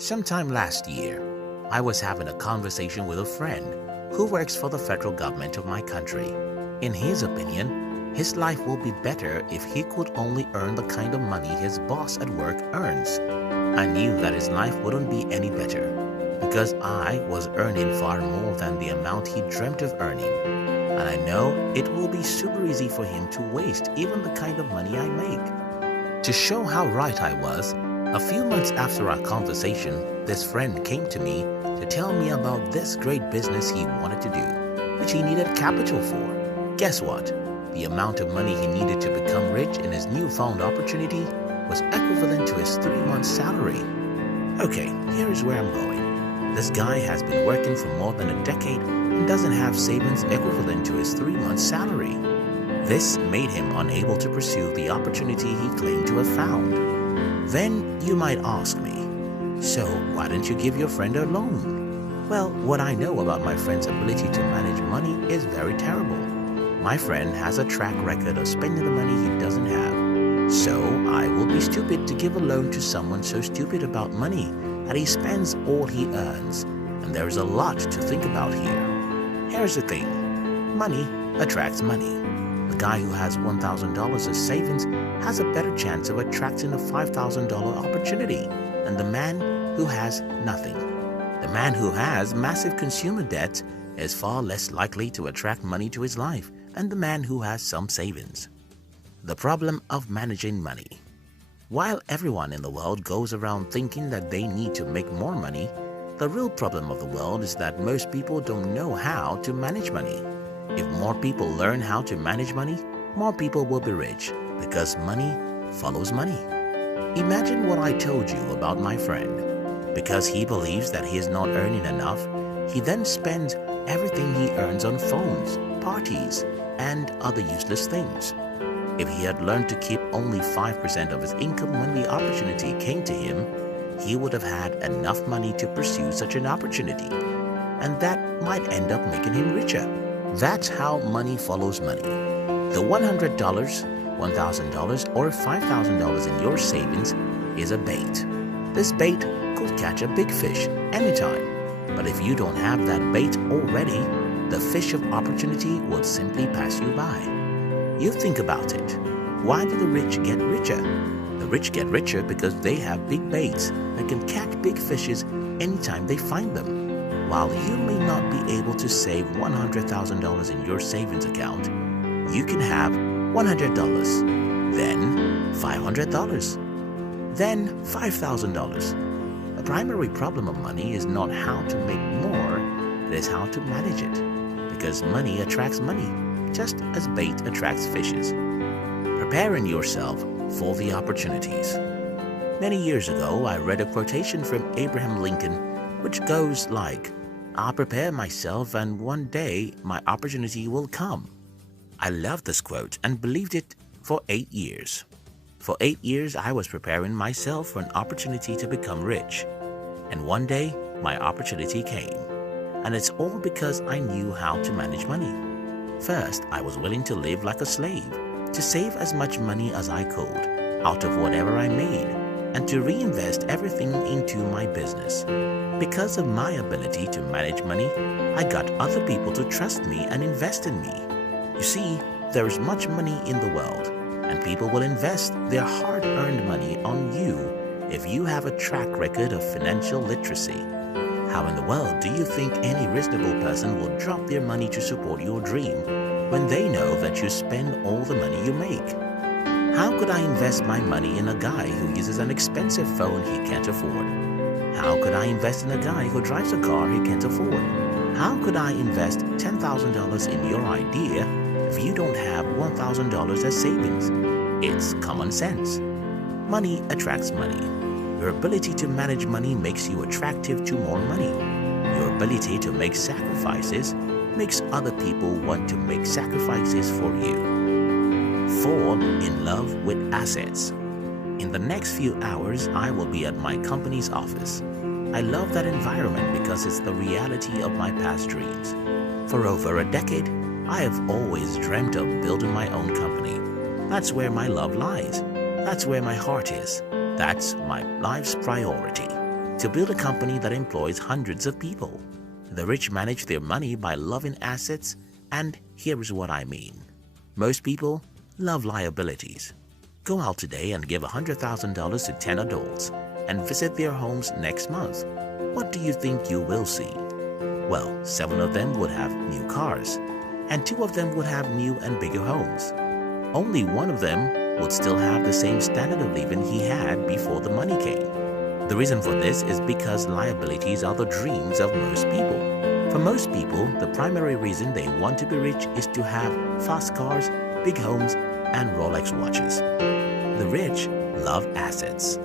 Sometime last year, I was having a conversation with a friend who works for the federal government of my country. In his opinion, his life will be better if he could only earn the kind of money his boss at work earns. I knew that his life wouldn't be any better because I was earning far more than the amount he dreamt of earning. And I know it will be super easy for him to waste even the kind of money I make. To show how right I was, a few months after our conversation, this friend came to me to tell me about this great business he wanted to do, which he needed capital for. Guess what? The amount of money he needed to become rich in his newfound opportunity was equivalent to his 3 months' salary. Okay, here is where I'm going. This guy has been working for more than a decade and doesn't have savings equivalent to his 3 months' salary. This made him unable to pursue the opportunity he claimed to have found. Then you might ask me, so why don't you give your friend a loan? Well, what I know about my friend's ability to manage money is very terrible. My friend has a track record of spending the money he doesn't have. So I will be stupid to give a loan to someone so stupid about money that he spends all he earns. And there is a lot to think about here. Here's the thing. Money attracts money. The guy who has $1,000 as savings has a better chance of attracting a $5,000 opportunity than the man who has nothing. The man who has massive consumer debt is far less likely to attract money to his life than the man who has some savings. The problem of managing money. While everyone in the world goes around thinking that they need to make more money, the real problem of the world is that most people don't know how to manage money. If more people learn how to manage money, more people will be rich because money follows money. Imagine what I told you about my friend. Because he believes that he is not earning enough, he then spends everything he earns on phones, parties, and other useless things. If he had learned to keep only 5% of his income when the opportunity came to him, he would have had enough money to pursue such an opportunity, and that might end up making him richer. That's how money follows money. The $100, $1,000, or $5,000 in your savings is a bait. This bait could catch a big fish anytime. But if you don't have that bait already, the fish of opportunity will simply pass you by. You think about it. Why do the rich get richer? The rich get richer because they have big baits that can catch big fishes anytime they find them. While you may not be able to save $100,000 in your savings account, you can have $100, then $500, then $5,000. The primary problem of money is not how to make more, it is how to manage it. Because money attracts money, just as bait attracts fishes. Preparing yourself for the opportunities. Many years ago, I read a quotation from Abraham Lincoln which goes like, "I'll prepare myself and one day my opportunity will come." I loved this quote and believed it for 8 years. For 8 years, I was preparing myself for an opportunity to become rich. And one day, my opportunity came. And it's all because I knew how to manage money. First, I was willing to live like a slave, to save as much money as I could out of whatever I made, and to reinvest everything into my business. Because of my ability to manage money, I got other people to trust me and invest in me. You see, there is much money in the world, and people will invest their hard-earned money on you if you have a track record of financial literacy. How in the world do you think any reasonable person will drop their money to support your dream when they know that you spend all the money you make? How could I invest my money in a guy who uses an expensive phone he can't afford? How could I invest in a guy who drives a car he can't afford? How could I invest $10,000 in your idea if you don't have $1,000 as savings? It's common sense. Money attracts money. Your ability to manage money makes you attractive to more money. Your ability to make sacrifices makes other people want to make sacrifices for you. Fall in love with assets. In the next few hours, I will be at my company's office. I love that environment because it's the reality of my past dreams. For over a decade, I have always dreamt of building my own company. That's where my love lies. That's where my heart is. That's my life's priority. to build a company that employs hundreds of people. The rich manage their money by loving assets, and here is what I mean. Most people love liabilities. Go out today and give $100,000 to 10 adults and visit their homes next month. What do you think you will see? Well, 7 of them would have new cars, and 2 of them would have new and bigger homes. Only 1 of them would still have the same standard of living he had before the money came. The reason for this is because liabilities are the dreams of most people. For most people, the primary reason they want to be rich is to have fast cars, big homes, and Rolex watches. The rich love assets.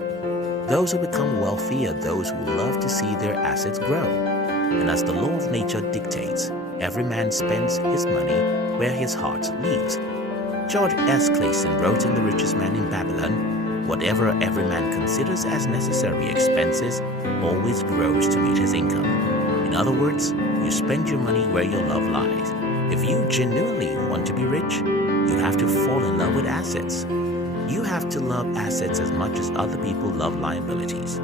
Those who become wealthy are those who love to see their assets grow. And as the law of nature dictates, every man spends his money where his heart leads. George S. Clason wrote in The Richest Man in Babylon, "Whatever every man considers as necessary expenses always grows to meet his income." In other words, you spend your money where your love lies. If you genuinely want to be rich, you have to fall in love with assets. You have to love assets as much as other people love liabilities.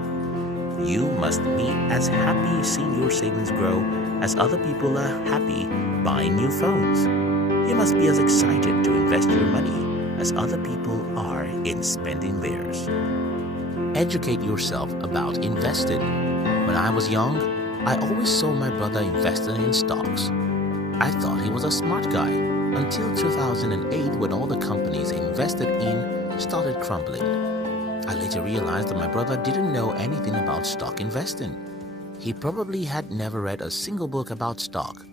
You must be as happy seeing your savings grow as other people are happy buying new phones. You must be as excited to invest your money as other people are in spending theirs. Educate yourself about investing. When I was young, I always saw my brother investing in stocks. I thought he was a smart guy until 2008, when all the companies he invested in started crumbling. I later realized that my brother didn't know anything about stock investing. He probably had never read a single book about stock,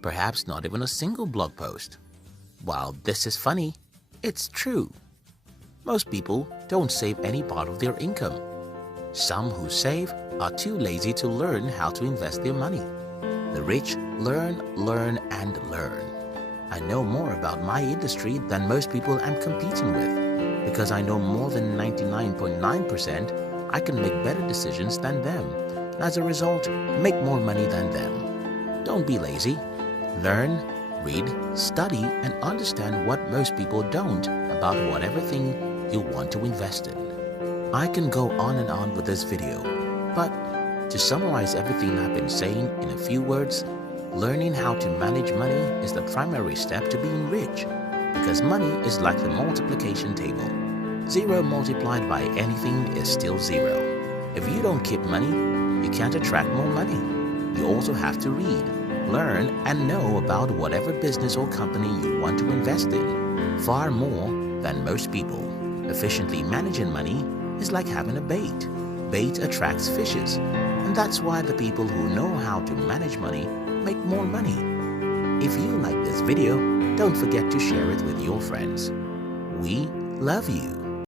perhaps not even a single blog post. While this is funny, it's true. Most people don't save any part of their income. Some who save are too lazy to learn how to invest their money. The rich learn, learn, and learn. I know more about my industry than most people I'm competing with. Because I know more than 99.9%, I can make better decisions than them, and as a result, make more money than them. Don't be lazy. Learn, read, study, and understand what most people don't about whatever thing you want to invest in. I can go on and on with this video, but to summarize everything I've been saying in a few words, learning how to manage money is the primary step to being rich. Because money is like the multiplication table. 0 multiplied by anything is still 0. If you don't keep money, you can't attract more money. You also have to read, learn, and know about whatever business or company you want to invest in, far more than most people. Efficiently managing money is like having a bait. Bait attracts fishes, and that's why the people who know how to manage money make more money. If you like this video, don't forget to share it with your friends. We love you.